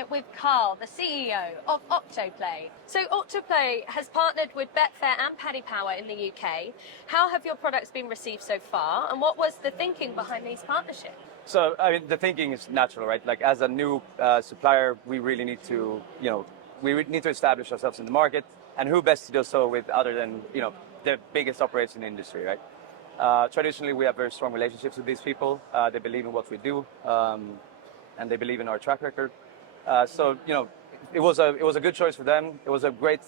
here with Carl, the CEO of Octoplay. So Octoplay has partnered with Betfair and Paddy Power in the UK. How have your products been received so far, and what was the thinking behind these partnerships? So, I mean, the thinking is natural, right? Like, as a new supplier, we really need to, we need to establish ourselves in the market, and who best to do so with other than, the biggest operators in the industry, right? Traditionally, we have very strong relationships with these people. They believe in what we do, and they believe in our track record. So, it was a good choice for them. It was a great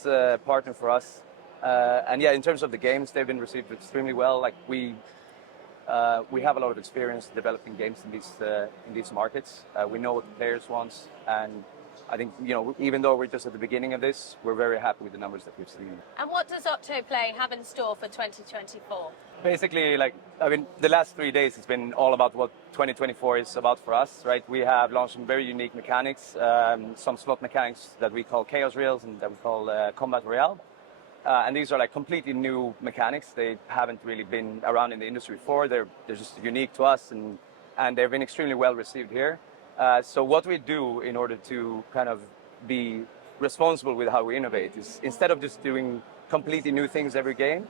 partner for us. And yeah, in terms of the games, they've been received extremely well. Like, we have a lot of experience developing games in these markets. We know what the players want, and I think, even though we're just at the beginning of this, we're very happy with the numbers that we've seen. And what does Octoplay have in store for 2024? Basically, the last 3 days, it's been all about what 2024 is about for us, right? We have launched some very unique mechanics, some slot mechanics that we call Chaos Reels and that we call Combat Royale. And these are like completely new mechanics. They haven't really been around in the industry before. They're just unique to us, and they've been extremely well received here. So what we do in order to kind of be responsible with how we innovate is, instead of just doing completely new things every game,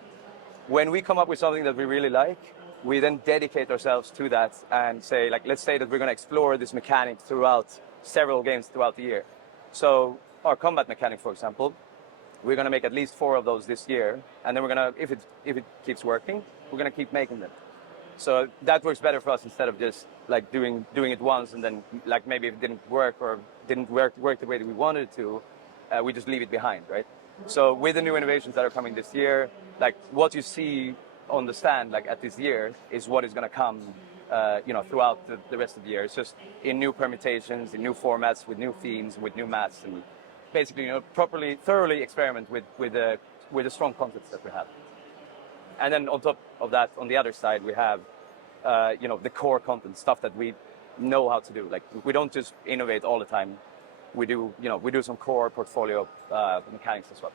when we come up with something that we really like, we then dedicate ourselves to that and say, like, let's say that we're going to explore this mechanic throughout several games throughout the year. So our combat mechanic, for example, we're going to make at least 4 of those this year, and then we're going to, if it keeps working, we're going to keep making them. So that works better for us, instead of just like doing it once and then, like, maybe it didn't work or didn't work the way that we wanted it to, we just leave it behind, right? So with the new innovations that are coming this year, like what you see on the stand, like at this year, is what is going to come, throughout the rest of the year. It's just in new permutations, in new formats, with new themes, with new maths, and basically, thoroughly experiment with the strong concepts that we have. And then on top of that, on the other side, we have, the core content, stuff that we know how to do. Like, we don't just innovate all the time. We do some core portfolio mechanics as well.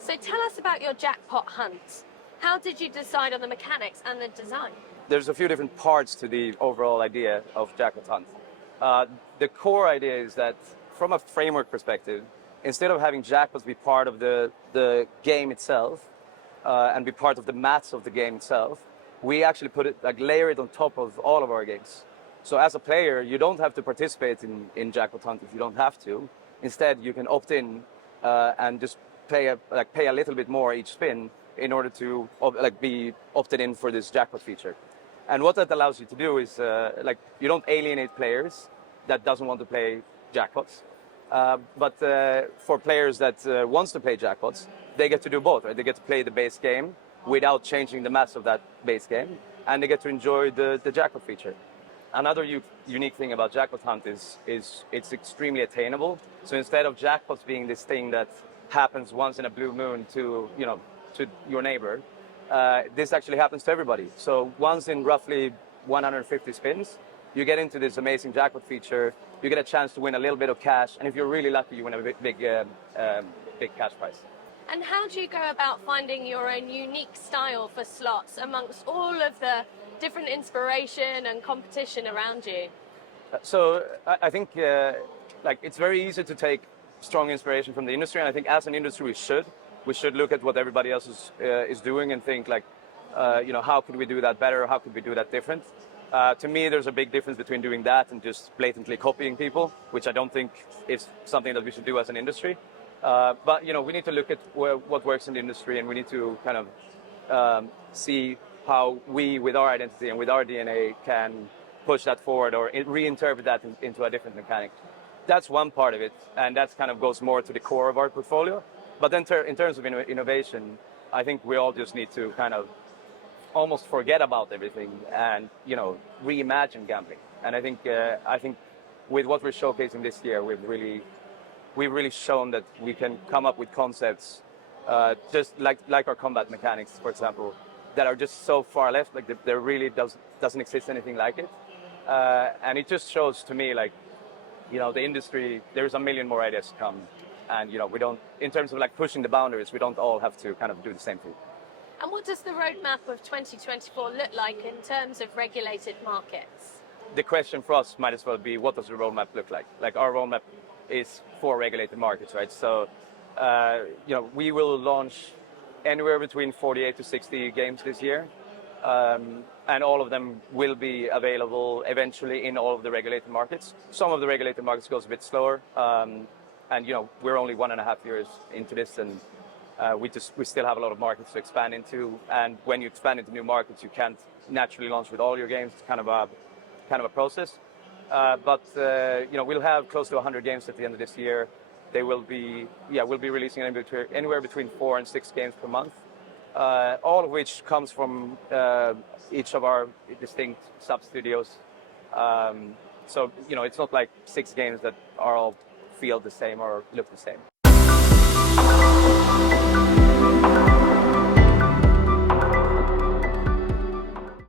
So tell us about your Jackpot Hunt. How did you decide on the mechanics and the design? There's a few different parts to the overall idea of Jackpot Hunt. The core idea is that, from a framework perspective, instead of having jackpots be part of the game itself, and be part of the maths of the game itself, we actually layer it on top of all of our games. So as a player, you don't have to participate in Jackpot Hunt if you don't have to. Instead, you can opt in and just pay a little bit more each spin in order to be opted in for this jackpot feature. And what that allows you to do is you don't alienate players that doesn't want to play jackpots. But for players that wants to play jackpots, they get to do both, right? They get to play the base game without changing the maths of that base game, and they get to enjoy the jackpot feature. Another unique thing about Jackpot Hunt is it's extremely attainable. So instead of jackpots being this thing that happens once in a blue moon to your neighbor, this actually happens to everybody. So once in roughly 150 spins, you get into this amazing jackpot feature. You get a chance to win a little bit of cash, and if you're really lucky, you win a big cash prize. And how do you go about finding your own unique style for slots amongst all of the different inspiration and competition around you? So I think it's very easy to take strong inspiration from the industry, and I think as an industry we should look at what everybody else is doing and think how could we do that better? How could we do that different? To me, there's a big difference between doing that and just blatantly copying people, which I don't think is something that we should do as an industry. But we need to look at what works in the industry, and we need to kind of see how we, with our identity and with our DNA, can push that forward or reinterpret that into a different mechanic. That's one part of it, and that kind of goes more to the core of our portfolio. But then in terms of innovation, I think we all just need to kind of almost forget about everything and reimagine gambling. And I think with what we're showcasing this year, we've really shown that we can come up with concepts just like our combat mechanics, for example, that are just so far left. Like, there really doesn't exist anything like it, and it just shows to me the industry, there's a million more ideas to come, and we don't, in terms of pushing the boundaries, we don't all have to kind of do the same thing. And what does the roadmap of 2024 look like in terms of regulated markets? The question for us might as well be, what does the roadmap look like? Like, our roadmap is for regulated markets, right? So, we will launch anywhere between 48 to 60 games this year. And all of them will be available eventually in all of the regulated markets. Some of the regulated markets goes a bit slower. And we're only 1.5 years into this, and we still have a lot of markets to expand into. And when you expand into new markets, you can't naturally launch with all your games. It's kind of a process. But we'll have close to 100 games at the end of this year. We'll be releasing anywhere between 4 and 6 games per month. All of which comes from each of our distinct sub-studios. So, it's not like 6 games that are all feel the same or look the same.